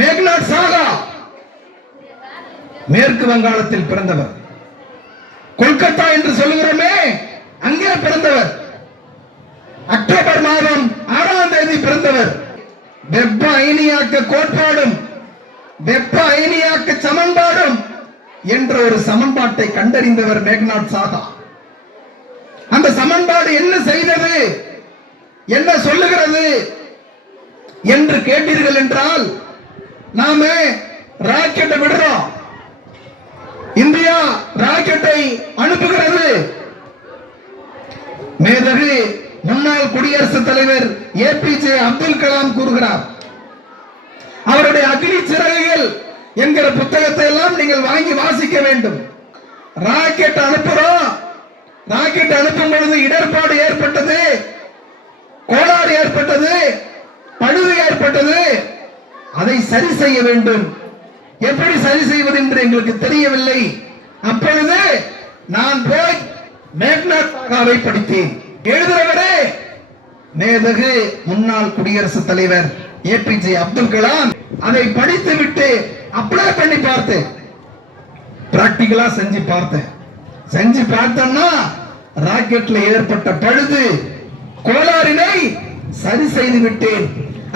மேக்நாட் சாகா மேற்கு வங்காளத்தில் பிறந்தவர். கொல்கத்தா என்று சொல்லுகிறோமே, அங்கே பிறந்தவர். அக்டோபர் மாதம் 6ஆம் தேதி பிறந்தவர். வெப்ப அயனியாக்க கோட்பாடும் வெப்ப அயனியாக்க சமன்பாடும் என்ற ஒரு சமன்பாட்டை கண்டறிந்தவர் மேக்நாட் சாகா. அந்த சமன்பாடு என்ன செய்தது, என்ன சொல்லுகிறது என்று கேட்டீர்கள் என்றால், நாம ராக்கெட்டை விடுறோம், இந்தியா ராக்கெட்டை அனுப்புகிறது. மேதகு முன்னாள் குடியரசுத் தலைவர் ஏபிஜே அப்துல் கலாம் கூறுகிறார். அவருடைய அக்னி சிறகுகள் என்கிற புத்தகத்தை எல்லாம் நீங்கள் வாங்கி வாசிக்க வேண்டும். ராக்கெட் அனுப்புறோம், ராக்கெட் அனுப்பும் பொழுது இடர்பாடு ஏற்பட்டது, கோளாறு ஏற்பட்டது, பழுது ஏற்பட்டது, அதை சரி செய்ய வேண்டும். எப்படி சரி செய்வது என்று எங்களுக்கு தெரியவில்லை. அப்பொழுது நான் போய் மேக்நாட் சாகாவை படித்தேன். எழுதுகிறவரே மேதகு முன்னாள் குடியரசுத் தலைவர் ஏபிஜே அப்துல் கலாம். அதை படித்து விட்டு அப்ளை பண்ணி பார்த்தேன், பிராக்டிகலா செஞ்சு பார்த்தேன். செஞ்சு பார்த்தோம்னா ராக்கெட்ல ஏற்பட்ட பழுது கோளாறினை சரி செய்து விட்டேன்.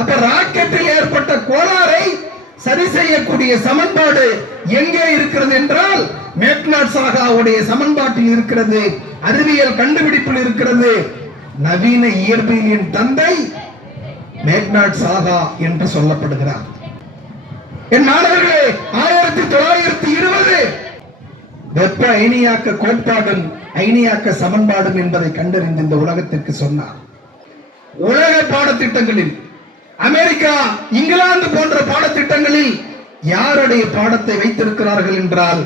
அப்ப ராக்கெட்டில் ஏற்பட்ட கோளாறை சரி செய்யக்கூடிய சமன்பாடு எங்கே இருக்கிறது என்றால் மேக்நாட் சாகாவுடைய சமன்பாட்டில் இருக்கிறது, அறிவியல் கண்டுபிடிப்பில் இருக்கிறது. நவீன இயற்பியலின் தந்தை மேக்நாட் சாகா என்று சொல்லப்படுகிறார். என் மாணவர்களே, 1920 வெப்ப அயனியாக்க கோட்பாடும் அயனியாக்க சமன்பாடும் என்பதை கண்டறிந்து இந்த உலகத்திற்கு சொன்னார். உலக பாடத்திட்டங்களில் அமெரிக்கா, இங்கிலாந்து போன்ற பாடத்திட்டங்களில் யாருடைய பாடத்தை வைத்திருக்கிறார்கள் என்றால்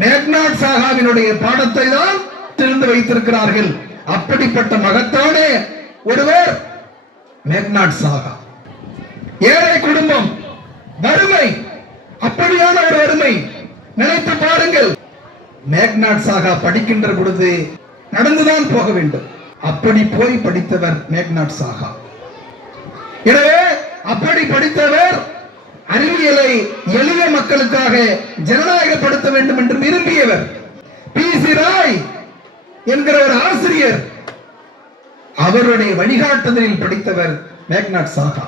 மேக்நாட் சாகாவினுடைய பாடத்தை தான் திறந்து வைத்திருக்கிறார்கள். அப்படிப்பட்ட மகத்தான ஒருவர் மேக்நாட் சாகா. ஏழை குடும்பம், வறுமை, அப்படியான ஒரு வறுமை நினைத்து பாருங்கள். மேக்நாட் சாகா படிக்கின்ற பொழுது நடந்துதான் போக வேண்டும். அப்படி போய் படித்தவர் மேக்நாட் சாகா. எனவே அப்படி படித்தவர் அறிவியலை எளிய மக்களுக்காக ஜனநாயகப்படுத்த வேண்டும் என்று விரும்பியவர். பி.சி. ராய் என்கிற ஒரு ஆசிரியர், அவருடைய வழிகாட்டுதலில் படித்தவர் மேக்நாட் சாகா.